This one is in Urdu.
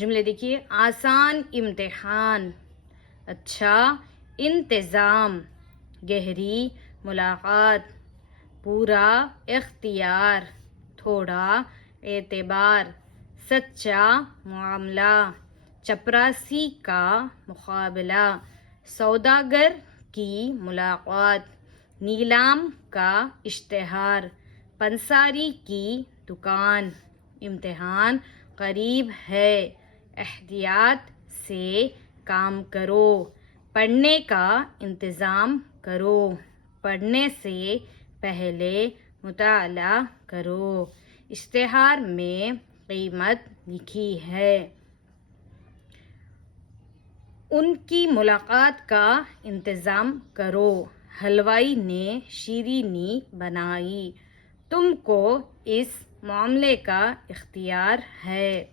جملے دیکھیے، آسان امتحان، اچھا انتظام، گہری ملاقات، پورا اختیار، تھوڑا اعتبار، سچا معاملہ، چپراسی کا مقابلہ، سوداگر کی ملاقات، نیلام کا اشتہار، پنساری کی دکان، امتحان قریب ہے، احتیاط سے کام کرو، پڑھنے کا انتظام کرو، پڑھنے سے پہلے مطالعہ کرو، اشتہار میں قیمت لکھی ہے، ان کی ملاقات کا انتظام کرو، حلوائی نے شیرینی بنائی، تم کو اس معاملے کا اختیار ہے۔